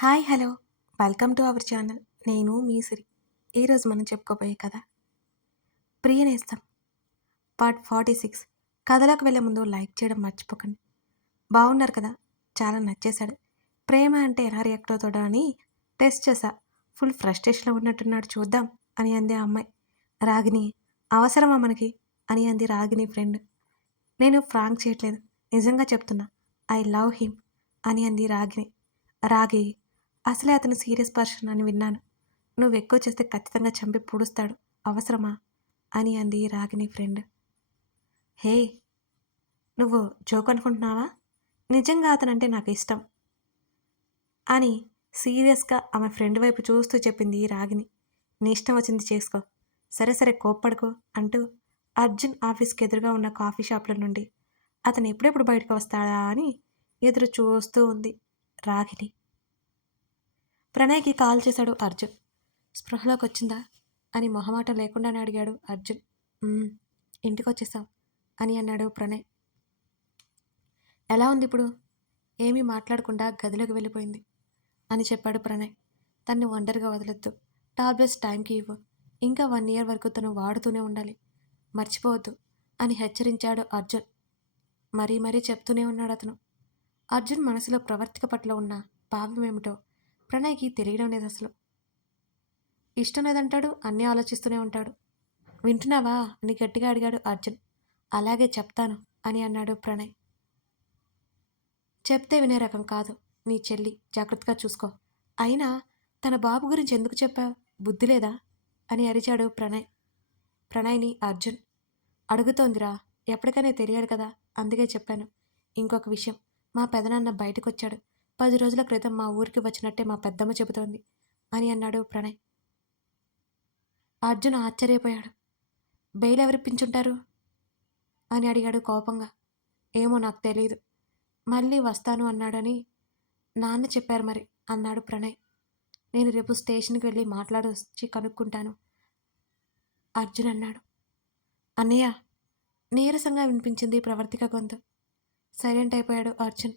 Hi hello welcome to our channel. నేను మీ సిరి. ఈరోజు మనం చెప్పుకోబోయే కథ ప్రియనేస్తం పార్ట్ 46. కథలోకి వెళ్ళే ముందు లైక్ చేయడం మర్చిపోకండి. బాగున్నారు కదా, చాలా నచ్చేశాడు. ప్రేమ అంటే ఎలా రియాక్ట్ అవుతాడో అని టెస్ట్ చేశా. ఫుల్ ఫ్రస్ట్రేషన్లో ఉన్నట్టున్నాడు, చూద్దాం అని అంది ఆ అమ్మాయి. రాగిని, అవసరమా మనకి అని అంది రాగిని ఫ్రెండ్. నేను ఫ్రాంక్ చేయట్లేదు, నిజంగా చెప్తున్నా, ఐ లవ్ హిమ్ అని అంది రాగిని. రాగి, అసలే అతను సీరియస్ పర్సన్ అని విన్నాను, నువ్వు ఎక్కువ చేస్తే ఖచ్చితంగా చంపి పూడుస్తాడు, అవసరమా అని అంది రాగిని ఫ్రెండ్. హే, నువ్వు జోక్ అనుకుంటున్నావా? నిజంగా అతనంటే నాకు ఇష్టం అని సీరియస్గా ఆమె ఫ్రెండ్ వైపు చూస్తూ చెప్పింది రాగిని. నీ ఇష్టం వచ్చింది చేసుకో, సరే సరే కోప్పడుకో అంటూ అర్జున్ ఆఫీస్కి ఎదురుగా ఉన్న కాఫీ షాప్ల నుండి అతను ఎప్పుడెప్పుడు బయటకు వస్తాడా అని ఎదురు చూస్తూ ఉంది రాగిని. ప్రణయ్కి కాల్ చేశాడు అర్జున్. స్పృహలోకి వచ్చిందా అని మొహమాటం లేకుండానే అడిగాడు అర్జున్. ఇంటికొచ్చేసాం అని అన్నాడు ప్రణయ్. ఎలా ఉంది ఇప్పుడు? ఏమీ మాట్లాడకుండా గదిలోకి వెళ్ళిపోయింది అని చెప్పాడు ప్రణయ్. తన్ని ఒంటరిగా వదలొద్దు, టాబ్లెట్స్ టైంకి ఇవ్వు, ఇంకా 1 year వరకు తను వాడుతూనే ఉండాలి, మర్చిపోవద్దు అని హెచ్చరించాడు అర్జున్. మరీ మరీ చెప్తూనే ఉన్నాడు అతను. అర్జున్ మనసులో ప్రవర్తిక పట్ల ఉన్న భావమేమిటో ప్రణయ్కి తెలియడం లేదు అసలు. ఇష్టం లేదంటాడు, అన్నీ ఆలోచిస్తూనే ఉంటాడు. వింటున్నావా అని గట్టిగా అడిగాడు అర్జున్. అలాగే చెప్తాను అని అన్నాడు ప్రణయ్. చెప్తే వినే రకం కాదు నీ చెల్లి, జాగ్రత్తగా చూసుకో. అయినా తన బాబు గురించి ఎందుకు చెప్పావు, బుద్ధి లేదా అని అరిచాడు ప్రణయ్. ప్రణయ్ని అర్జున్ అడుగుతోందిరా, ఎప్పటికైనా తెలియాలి కదా, అందుకే చెప్పాను. ఇంకొక విషయం, మా పెదనాన్న బయటకొచ్చాడు, 10 రోజుల క్రితం మా ఊరికి వచ్చినట్టే మా పెద్దమ్మ చెబుతోంది అని అన్నాడు ప్రణయ్. అర్జున్ ఆశ్చర్యపోయాడు. బెయిల్ ఎవరిప్పించుంటారు అని అడిగాడు కోపంగా. ఏమో నాకు తెలీదు, మళ్ళీ వస్తాను అన్నాడని నాన్న చెప్పారు మరి అన్నాడు ప్రణయ్. నేను రేపు స్టేషన్కి వెళ్ళి మాట్లాడొచ్చి కనుక్కుంటాను అర్జున్ అన్నాడు. అన్నయ్య, నీరసంగా వినిపించింది ప్రవర్తిక గొంతు. సైలెంట్ అయిపోయాడు అర్జున్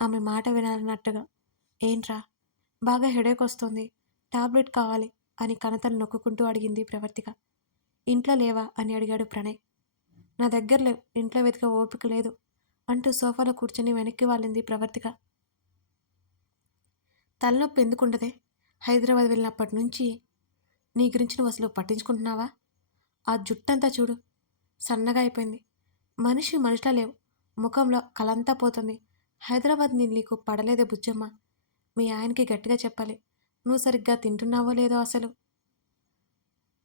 ఆమె మాట వినాలన్నట్టుగా. ఏంట్రా, బాగా హెడేక్ వస్తుంది, టాబ్లెట్ కావాలి అని కణతలు నొక్కుంటూ అడిగింది ప్రవర్తిక. ఇంట్లో లేవా అని అడిగాడు ప్రణయ్. నా దగ్గర లేవు, ఇంట్లో వెతికే ఓపిక లేదు అంటూ సోఫాలో కూర్చొని వెనక్కి వాలింది ప్రవర్తిక. తలనొప్పి ఎందుకుండదే, హైదరాబాద్ వెళ్ళినప్పటి నుంచి నీ గురించి నువ్వు అసలు పట్టించుకుంటున్నావా? ఆ జుట్టంతా చూడు, సన్నగా అయిపోయింది, మనిషిలా లేవు, ముఖంలో కలంతా పోతుంది. హైదరాబాద్ నీకు పడలేదే బుజ్జమ్మ, మీ ఆయనకి గట్టిగా చెప్పాలి, నువ్వు సరిగ్గా తింటున్నావో లేదో అసలు.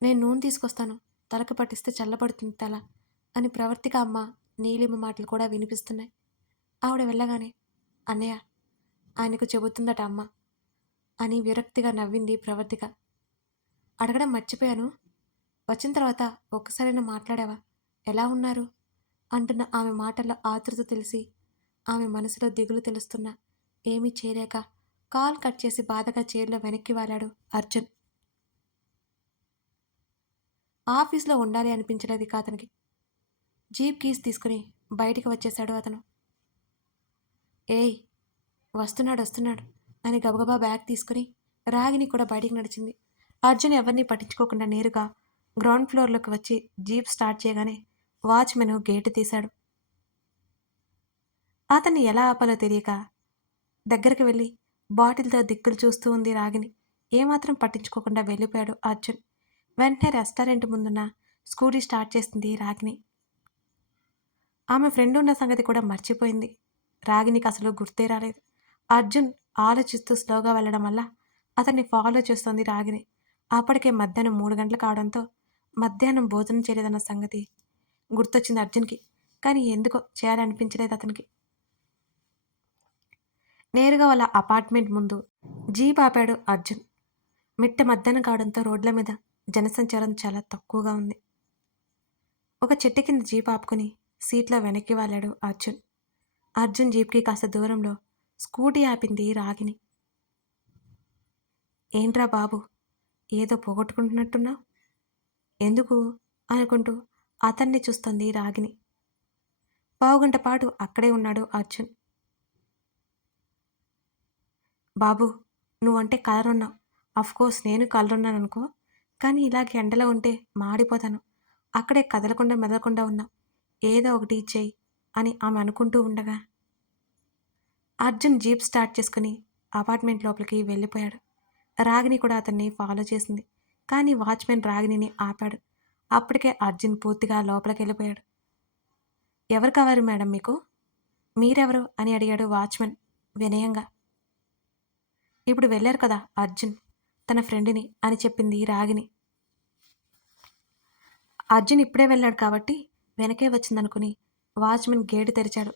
నేను నూనె తీసుకొస్తాను, తలకు పట్టిస్తే చల్లబడుతుంది తల అని ప్రవర్తిక అమ్మ నీలిమ మాటలు కూడా వినిపిస్తున్నాయి. ఆవిడ వెళ్ళగానే, అన్నయ్య, ఆయనకు చెబుతుందట అమ్మ అని విరక్తిగా నవ్వింది ప్రవర్తిక. అడగడం మర్చిపోయాను, వచ్చిన తర్వాత ఒక్కసారైనా మాట్లాడావా, ఎలా ఉన్నారు అంటున్న ఆమె మాటల్లో ఆతృత తెలిసి ఆమె మనసులో దిగులు తెలుస్తున్నా ఏమీ చేయలేక కాల్ కట్ చేసి బాధగా చైర్లో వెనక్కి వాలాడు అర్జున్. ఆఫీస్లో ఉండాలి అనిపించలేదు ఇక అతనికి. జీప్ కీస్ తీసుకుని బయటికి వచ్చేశాడు అతను. ఏయ్, వస్తున్నాడు అని గబగబా బ్యాగ్ తీసుకుని రాగిని కూడా బయటికి నడిచింది. అర్జున్ ఎవరిని పట్టించుకోకుండా నేరుగా గ్రౌండ్ ఫ్లోర్లోకి వచ్చి జీప్ స్టార్ట్ చేయగానే వాచ్మెన్ గేటు తీశాడు. అతన్ని ఎలా ఆపాలో తెలియక దగ్గరికి వెళ్ళి బాటిల్తో దిక్కులు చూస్తూ ఉంది రాగిని. ఏమాత్రం పట్టించుకోకుండా వెళ్ళిపోయాడు అర్జున్. వెంటనే రెస్టారెంట్ ముందున్న స్కూటీ స్టార్ట్ చేసింది రాగిని. ఆమె ఫ్రెండ్ ఉన్న సంగతి కూడా మర్చిపోయింది. రాగినికి అసలు గుర్తే రాలేదు. అర్జున్ ఆలోచిస్తూ స్లోగా వెళ్ళడం వల్ల అతన్ని ఫాలో చేస్తోంది రాగిని. అప్పటికే మధ్యాహ్నం 3 గంటలు కావడంతో మధ్యాహ్నం భోజనం చేయలేదన్న సంగతి గుర్తొచ్చింది అర్జున్కి. కానీ ఎందుకో చేయాలనిపించలేదు అతనికి. నేరుగా వాళ్ళ అపార్ట్మెంట్ ముందు జీప్ ఆపాడు అర్జున్. మిట్ట మధ్యాహ్నం కావడంతో రోడ్ల మీద జనసంచారం చాలా తక్కువగా ఉంది. ఒక చెట్టు కింద జీప్ ఆపుకుని సీట్లో వెనక్కి వాలాడు అర్జున్. అర్జున్ జీప్కి కాస్త దూరంలో స్కూటీ ఆపింది రాగిని. ఏంట్రా బాబు, ఏదో పోగొట్టుకుంటున్నట్టున్నావు, ఎందుకు అనుకుంటూ అతన్ని చూస్తుంది రాగిని. పావుగంట పాటు అక్కడే ఉన్నాడు అర్జున్. బాబు, నువ్వంటే కలరున్నావు. అఫ్‌కోర్స్ నేను కలరున్నాననుకో. కానీ ఇలాగ ఎండలో ఉంటే మాడిపోతాను. అక్కడే కదలకుండా మెదలకుండా ఉన్నావు. ఏదో ఒకటి చెయ్యి అని ఆమె అనుకుంటూ ఉండగా, అర్జున్ జీప్ స్టార్ట్ చేసుకొని అపార్ట్మెంట్ లోపలికి వెళ్ళిపోయాడు. రాగిని కూడా అతన్ని ఫాలో చేసింది. కానీ వాచ్‌మెన్ రాగిణిని ఆపాడు. అప్పటికే అర్జున్ పూర్తిగా లోపలికెళ్ళిపోయాడు. ఎవరు కావాలి మేడం మీకు? మీరెవరు? అని అడిగాడు వాచ్‌మెన్ వినయంగా. ఇప్పుడు వెళ్లారు కదా అర్జున్ తన ఫ్రెండ్‌ని అని చెప్పింది రాగిణి. అర్జున్ ఇప్పుడే వెళ్ళాడు కాబట్టి వెనకే వచ్చిందనుకుని వాచ్‌మెన్ గేటు తెరిచాడు.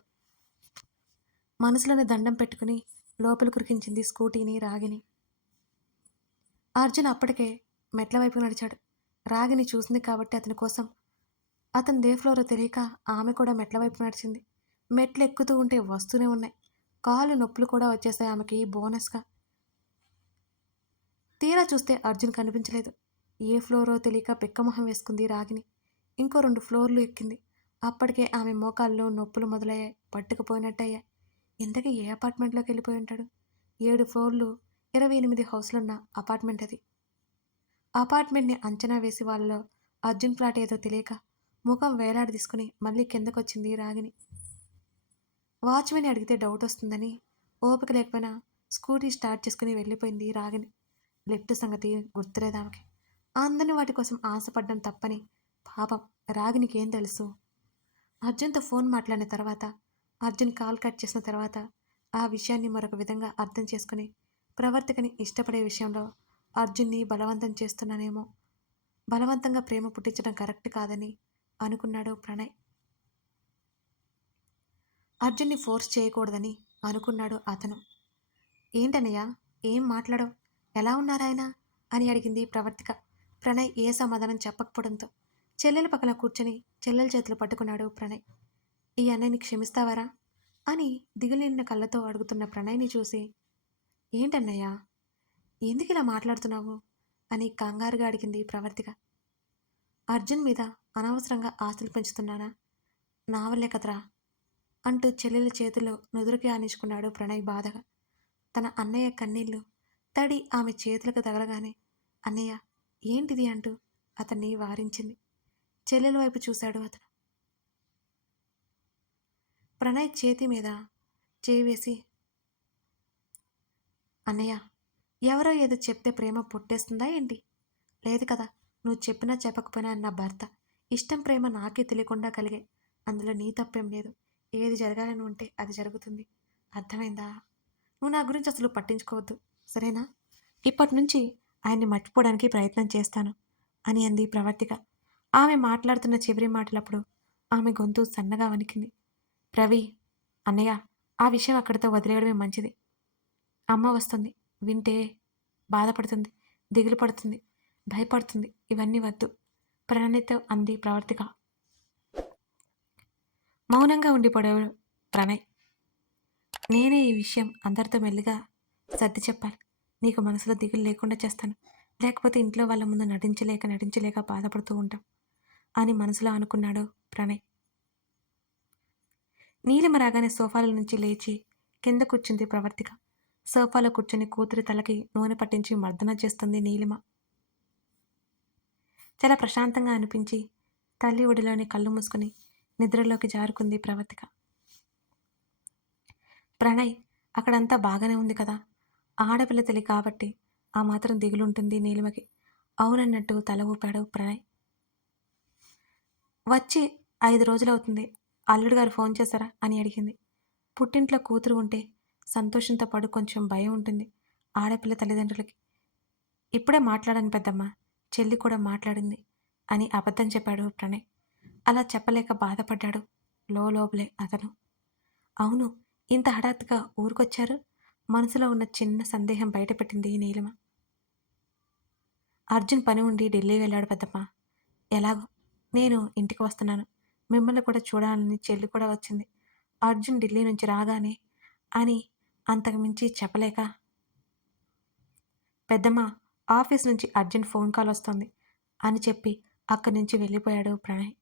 మనసులోనే దండం పెట్టుకుని లోపలికురికించింది స్కూటీని రాగిణి. అర్జున్ అప్పటికే మెట్ల వైపుకు నడిచాడు. రాగిణి చూసింది కాబట్టి అతని కోసం అతనిదే ఫ్లోరో తెలియక ఆమె కూడా మెట్ల వైపు నడిచింది. మెట్లు ఎక్కుతూ ఉంటే వస్తూనే ఉన్నాయి. కాళ్ళు నొప్పులు కూడా వచ్చేసాయి ఆమెకి బోనస్‌గా. తీరా చూస్తే అర్జున్ కనిపించలేదు. ఏ ఫ్లోరో తెలియక బిక్కమొహం వేసుకుంది రాగిణి. ఇంకో 2 ఫ్లోర్లు ఎక్కింది. అప్పటికే ఆమె మోకాల్లో నొప్పులు మొదలయ్యాయి. పట్టుకుపోయినట్టయ్యాయి. ఇంతకీ ఏ అపార్ట్మెంట్‌లోకి వెళ్ళిపోయి ఉంటాడు? 7 ఫ్లోర్లు, 28 హౌస్‌లున్న అపార్ట్మెంట్ అది. అపార్ట్మెంట్‌ని అంచనా వేసి వాళ్ళలో అర్జున్ ఫ్లాట్ ఏదో తెలియక ముఖం వేలాడదీసుకుని మళ్ళీ కిందకొచ్చింది రాగిణి. వాచ్‌మెన్‌ని అడిగితే డౌటొస్తుందని ఓపిక లేకపోయినా స్కూటీ స్టార్ట్ చేసుకుని వెళ్ళిపోయింది రాగిణి. లిఫ్ట్ సంగతి గుర్తులేదామెకి. అందని వాటి కోసం ఆశపడ్డం తప్పని పాపం రాగిణికేం తెలుసు? అర్జున్‌తో ఫోన్ మాట్లాడిన తర్వాత, అర్జున్ కాల్ కట్ చేసిన తర్వాత ఆ విషయాన్ని మరొక విధంగా అర్థం చేసుకుని ప్రవర్తికని ఇష్టపడే విషయంలో అర్జున్ని బలవంతం చేస్తున్నానేమో, బలవంతంగా ప్రేమ పుట్టించడం కరెక్ట్ కాదని అనుకున్నాడు ప్రణయ్. అర్జున్ని ఫోర్స్ చేయకూడదని అనుకున్నాడు అతను. ఏంటన్నయ్య? ఏం మాట్లాడవు? ఎలా ఉన్నారాయన? అని అడిగింది ప్రవర్తిక. ప్రణయ్ ఏ సమాధానం చెప్పకపోవడంతో చెల్లెల పక్కన కూర్చొని చెల్లెల చేతులు పట్టుకున్నాడు ప్రణయ్. ఈ అన్నయ్యని క్షమిస్తావారా? అని దిగులిన కళ్ళతో అడుగుతున్న ప్రణయ్ని చూసి, ఏంటన్నయ్యా? ఎందుకిలా మాట్లాడుతున్నావు? అని కంగారుగా అడిగింది ప్రవర్తిక. అర్జున్ మీద అనవసరంగా ఆశలు పెంచుతున్నానా? నా వల్లే కదరా! అంటూ చెల్లెలి చేతుల్లో నుదురుకి ఆనించుకున్నాడు ప్రణయ్ బాధగా. తన అన్నయ్య కన్నీళ్లు తడి ఆమె చేతులకు తగలగానే, అన్నయ్య ఏంటిది అంటూ అతన్ని వారించింది. చెల్లెల వైపు చూశాడు అతను. ప్రణయ్ చేతి మీద చేయి వేసి, అన్నయ్య ఎవరో ఏదో చెప్తే ప్రేమ పుట్టేస్తుందా ఏంటి? లేదు కదా, నువ్వు చెప్పినా చెప్పకపోయినా నా భర్త. ఇష్టం ప్రేమ నాకే తెలియకుండా కలిగే. అందులో నీ తప్పేం లేదు. ఏది జరగాలని ఉంటే అది జరుగుతుంది. అర్థమైందా? నువ్వు నా గురించి అసలు పట్టించుకోవద్దు. సరేనా? ఇప్పటి నుంచి ఆయన్ని మర్చిపోవడానికి ప్రయత్నం చేస్తాను అని అంది ప్రవర్తిక. ఆమె మాట్లాడుతున్న చివరి మాటలప్పుడు ఆమె గొంతు సన్నగా వణికింది. రవి, అన్నయ్య, ఆ విషయం అక్కడితో వదిలేయడమే మంచిది. అమ్మ వస్తుంది. వింటే బాధపడుతుంది, దిగులు పడుతుంది, భయపడుతుంది. ఇవన్నీ వద్దు ప్రణయ్‌తో అంది ప్రవర్తిక. మౌనంగా ఉండిపోయాడు ప్రణయ్. నేనే ఈ విషయం అందరితో మెల్లిగా సర్ది చెప్పాలి. నీకు మనసులో దిగులు లేకుండా చేస్తాను. లేకపోతే ఇంట్లో వాళ్ళ ముందు నటించలేక బాధపడుతూ ఉంటాం అని మనసులో అనుకున్నాడు ప్రణయ్. నీలిమ రాగానే సోఫాల నుంచి లేచి కింద కూర్చుంది ప్రవర్తిక. సోఫాలో కూర్చుని కూతురి తలకి నూనె పట్టించి మర్దన చేస్తుంది నీలిమ. చాలా ప్రశాంతంగా అనిపించి తల్లి ఒడిలోని కళ్ళు మూసుకుని నిద్రలోకి జారుకుంది ప్రవర్తిక. ప్రణయ్, అక్కడంతా బాగానే ఉంది కదా? ఆడపిల్ల తల్లి కాబట్టి ఆ మాత్రం దిగులుంటుంది నీలిమకి. అవునన్నట్టు తల ఊపాడు ప్రణయ్. వచ్చి 5 రోజులవుతుంది. అల్లుడు గారు ఫోన్ చేశారా అని అడిగింది. పుట్టింట్లో కూతురు ఉంటే సంతోషంతో పాటు కొంచెం భయం ఉంటుంది ఆడపిల్ల తల్లిదండ్రులకి. ఇప్పుడే మాట్లాడాను పెద్దమ్మ, చెల్లి కూడా మాట్లాడింది అని అబద్ధం చెప్పాడు ప్రణయ్. అలా చెప్పలేక బాధపడ్డాడు లోపలే అతను. అవును, ఇంత హఠాత్తుగా ఊరికొచ్చారు? మనసులో ఉన్న చిన్న సందేహం బయటపెట్టింది నీలిమ. అర్జున్ పని ఉండి ఢిల్లీ వెళ్ళాడు పెద్దమ్మ. ఎలాగో నేను ఇంటికి వస్తున్నాను. మిమ్మల్ని కూడా చూడాలని చెల్లి కూడా వచ్చింది. అర్జున్ ఢిల్లీ నుంచి రాగానే అని అంతకు మించి చెప్పలేక, పెద్దమ్మ ఆఫీస్ నుంచి అర్జెంట్ ఫోన్ కాల్ వస్తోంది అని చెప్పి అక్కడి నుంచి వెళ్ళిపోయాడు ప్రణయ్.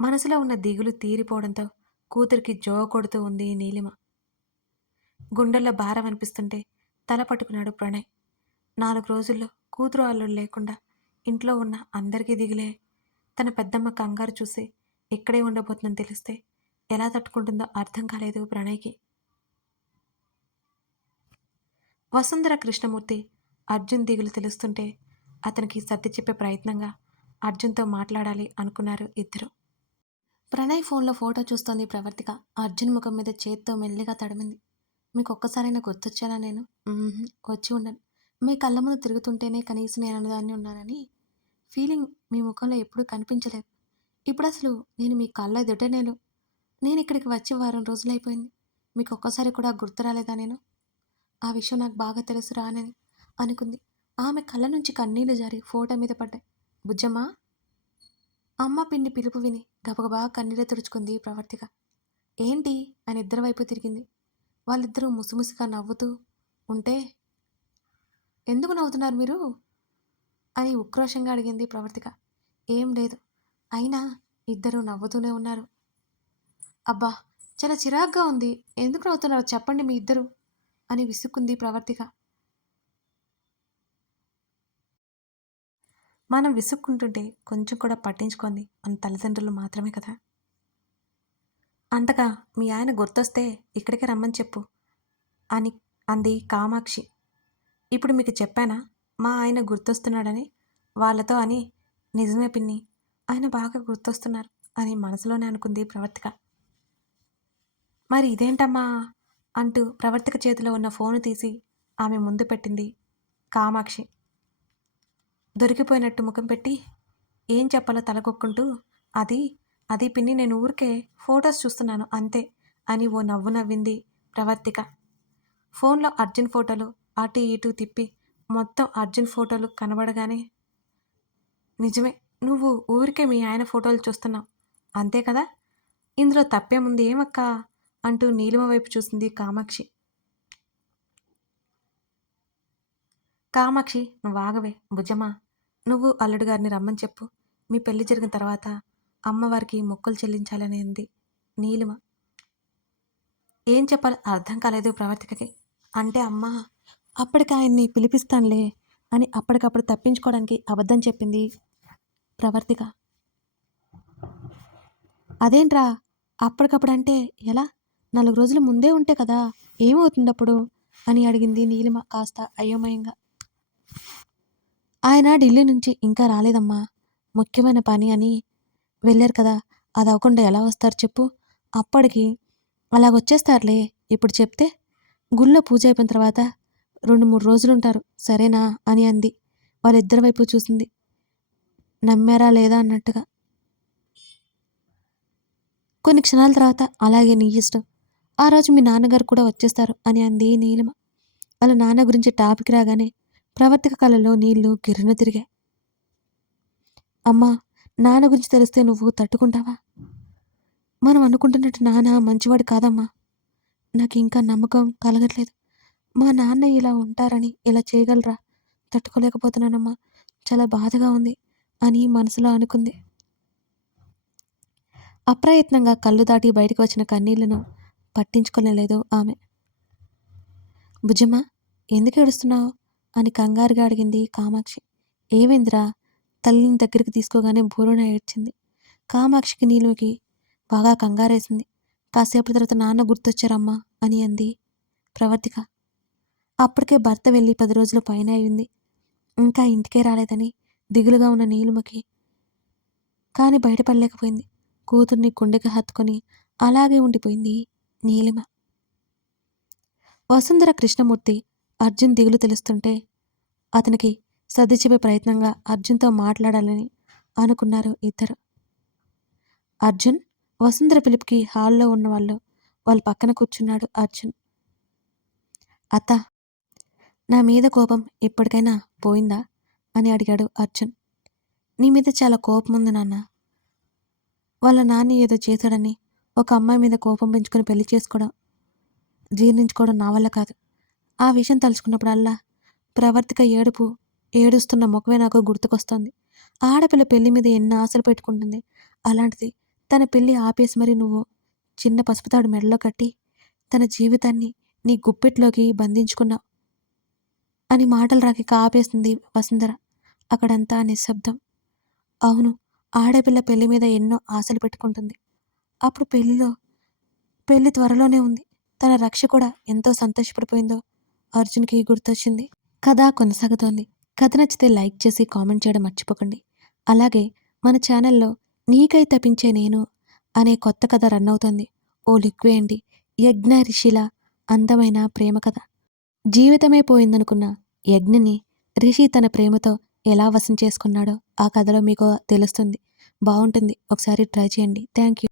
మనసులో ఉన్న దిగులు తీరిపోవడంతో కూతురికి జో కొడుతూ ఉంది నీలిమ. గుండెల్లో భారం అనిపిస్తుంటే తల పట్టుకున్నాడు ప్రణయ్. 4 రోజుల్లో కూతురు అల్లుడు లేకుండా ఇంట్లో ఉన్న అందరికీ దిగులే. తన పెద్దమ్మ కంగారు చూసి ఇక్కడే ఉండబోతుందని తెలిస్తే ఎలా తట్టుకుంటుందో అర్థం కాలేదు ప్రణయ్‌కి. వసుంధర కృష్ణమూర్తి అర్జున్ దిగులు తెలుస్తుంటే అతనికి సర్ది చెప్పే ప్రయత్నంగా అర్జున్‌తో మాట్లాడాలి అనుకున్నారు ఇద్దరు. ప్రణయ్ ఫోన్‌లో ఫోటో చూస్తోంది ప్రవర్తిక. అర్జున్ ముఖం మీద చేత్తో మెల్లిగా తడిమింది. "మీకొక్కసారైనా గుర్తొచ్చానా నేను? వచ్చి ఉండను. మీ కళ్ళ ముందు తిరుగుతుంటేనే కనీసం నేనొకదాన్ని ఉన్నానని ఫీలింగ్ మీ ముఖంలో ఎప్పుడూ కనిపించలేదు. ఇప్పుడసలు నేను మీ కళ్ళ ఎదుటే లేను. నేనిక్కడికి వచ్చి వారం రోజులైపోయింది. మీకొక్కసారి కూడా గుర్తు రాలేదా నేను? ఆ విషయం నాకు బాగా తెలుసురా" అని అనుకుంది. ఆమె కళ్ళ నుంచి కన్నీళ్లు జారి ఫోటో మీద పడ్డాయి. "బుజ్జమ్మా" అమ్మ పిన్ని పిలుపు విని గబగబా కన్నీళ్లు తుడుచుకుంది ప్రవర్తిక. "ఏంటి?" అని ఇద్దరి వైపు తిరిగింది. వాళ్ళిద్దరూ ముసిముసిగా నవ్వుతూ ఉంటే, "ఎందుకు నవ్వుతున్నారు మీరు?" అని ఉక్రోషంగా అడిగింది ప్రవర్తిక. "ఏం లేదు. అయినా ఇద్దరూ నవ్వుతూనే ఉన్నారు." "అబ్బా! చాలా చిరాగ్గా ఉంది. ఎందుకు నవ్వుతున్నారో చెప్పండి మీ ఇద్దరు" అని విసుక్కుంది ప్రవర్తిక. మనం విసుక్కుంటుంటే కొంచెం కూడా పట్టించుకోంది మన తల్లిదండ్రులు మాత్రమే కదా. అంతగా మీ ఆయన గుర్తొస్తే ఇక్కడికే రమ్మని చెప్పు అని అంది కామాక్షి. ఇప్పుడు మీకు చెప్పానా మా ఆయన గుర్తొస్తున్నాడని వాళ్ళతో అని. నిజమే పిన్ని, ఆయన బాగా గుర్తొస్తున్నారు అని మనసులోనే అనుకుంది ప్రవర్తిక. మరి ఇదేంటమ్మా అంటూ ప్రవర్తిక చేతిలో ఉన్న ఫోను తీసి ఆమె ముందు పెట్టింది కామాక్షి. దొరికిపోయినట్టు ముఖం పెట్టి ఏం చెప్పాలో తలకొక్కుంటూ అది అది పిన్ని, నేను ఊరికే ఫొటోస్ చూస్తున్నాను అంతే అని ఓ నవ్వు నవ్వింది ప్రవర్తిక. ఫోన్లో అర్జున్ ఫోటోలు అటు ఇటు తిప్పి మొత్తం అర్జున్ ఫోటోలు కనబడగానే, నిజమే, నువ్వు ఊరికే మీ ఆయన ఫోటోలు చూస్తున్నావు అంతే కదా, ఇందులో తప్పేముంది ఏమక్కా అంటూ నీలిమ వైపు చూసింది కామాక్షి. కామాక్షి, నువ్వు ఆగవే భుజమా, నువ్వు అల్లుడు గారిని రమ్మని చెప్పు. మీ పెళ్లి జరిగిన తర్వాత అమ్మవారికి మొక్కులు చెల్లించాలని అంది నీలిమ. ఏం చెప్పాలో అర్థం కాలేదు ప్రవర్తికకి. అంటే అమ్మ అప్పటికి ఆయన్ని పిలిపిస్తానులే అని అప్పటికప్పుడు తప్పించుకోవడానికి అబద్ధం చెప్పింది ప్రవర్తిక. అదేంట్రా అప్పటికప్పుడు అంటే ఎలా? 4 రోజుల ముందే ఉంటే కదా, ఏమవుతుందప్పుడు అని అడిగింది నీలిమ కాస్త అయోమయంగా. ఆయన ఢిల్లీ నుంచి ఇంకా రాలేదమ్మా, ముఖ్యమైన పని అని వెళ్ళారు కదా, అది అవ్వకుండా ఎలా వస్తారు చెప్పు. అప్పటికి అలాగొచ్చేస్తారులే. ఇప్పుడు చెప్తే గుళ్ళో పూజ అయిపోయిన తర్వాత 2-3 రోజులుంటారు సరేనా అని అంది. వాళ్ళిద్దరి వైపు చూసింది నమ్మారా లేదా అన్నట్టుగా. కొన్ని క్షణాల తర్వాత అలాగే నీ ఇష్టం, ఆ రోజు మీ నాన్నగారు కూడా వచ్చేస్తారు అని అంది నీలిమ. వాళ్ళ నాన్న గురించి టాపిక్ రాగానే ప్రవర్తిక కళ్ళలో నీళ్లు గిర్రున తిరిగాయి. అమ్మా, నాన్న గురించి తెలిస్తే నువ్వు తట్టుకుంటావా? మనం అనుకుంటున్నట్టు నాన్న మంచివాడు కాదమ్మా. నాకు ఇంకా నమ్మకం కలగట్లేదు. మా నాన్న ఇలా ఉంటారని, ఇలా చేయగలరా? తట్టుకోలేకపోతున్నానమ్మా. చాలా బాధగా ఉంది అని మనసులో అనుకుంది. అప్రయత్నంగా కళ్ళు దాటి బయటకు వచ్చిన కన్నీళ్లను పట్టించుకోలేదు ఆమె. భుజమ్మా, ఎందుకు ఏడుస్తున్నావు అని కంగారుగా అడిగింది కామాక్షి. ఏమైందిరా? తల్లిని దగ్గరికి తీసుకోగానే బోరున ఏడ్చింది. కామాక్షికి నీలుకి బాగా కంగారేసింది. కాసేపటి తర్వాత నాన్న గుర్తొచ్చారమ్మా అని అంది ప్రవర్తిక. అప్పటికే భర్త వెళ్ళి 10 రోజుల పైన అయింది. ఇంకా ఇంటికే రాలేదని దిగులుగా ఉన్న నీలిమకి కానీ బయటపడలేకపోయింది. కూతుర్ని గుండెకి హత్తుకొని అలాగే ఉండిపోయింది నీలిమ. వసుంధర కృష్ణమూర్తి అర్జున్ దిగులు తెలుస్తుంటే అతనికి సర్ది చెప్పే ప్రయత్నంగా అర్జున్తో మాట్లాడాలని అనుకున్నారు ఇద్దరు. అర్జున్, వసుంధర పిలుపుకి హాల్లో ఉన్నవాళ్ళు వాళ్ళ పక్కన కూర్చున్నాడు అర్జున్. అత్త, నా మీద కోపం ఇప్పటికైనా పోయిందా అని అడిగాడు అర్జున్. నీ మీద చాలా కోపం ఉంది నాన్న. వాళ్ళ నాన్న ఏదో చేశాడని ఒక అమ్మాయి మీద కోపం పెంచుకొని పెళ్లి చేసుకోవడం జీర్ణించుకోవడం నా వల్ల కాదు. ఆ విషయం తలుచుకున్నప్పుడల్లా ప్రవర్తిక ఏడుస్తున్న ముఖమే నాకు గుర్తుకొస్తోంది. ఆడపిల్ల పెళ్లి మీద ఎన్ని ఆశలు పెట్టుకుంటుంది. అలాంటిది తన పెళ్లి ఆపేసి మరి నువ్వు చిన్న పసుపుతాడు మెడలో కట్టి తన జీవితాన్ని నీ గుప్పెట్లోకి బంధించుకున్నావు అని మాటలు రాక ఆపేసింది వసుంధర. అక్కడంతా నిశ్శబ్దం. అవును, ఆడపిల్ల పెళ్లి మీద ఎన్నో ఆశలు పెట్టుకుంటుంది. అప్పుడు పెళ్లి త్వరలోనే ఉంది. తన రక్ష కూడా ఎంతో సంతోషపడిపోయిందో అర్జున్కి గుర్తొచ్చింది. కథ కొనసాగుతోంది. కథ నచ్చితే లైక్ చేసి కామెంట్ చేయడం మర్చిపోకండి. అలాగే మన ఛానల్లో నీకై తపించే నేను అనే కొత్త కథ రన్ అవుతోంది. ఓ లుక్ వేయండి. యజ్ఞ రిషిల అందమైన ప్రేమ కథ. జీవితమే పోయిందనుకున్న యజ్ఞని రిషి తన ప్రేమతో ఎలా వశం చేసుకున్నాడో ఆ కథలో మీకు తెలుస్తుంది. బాగుంటుంది, ఒకసారి ట్రై చేయండి. Thank you.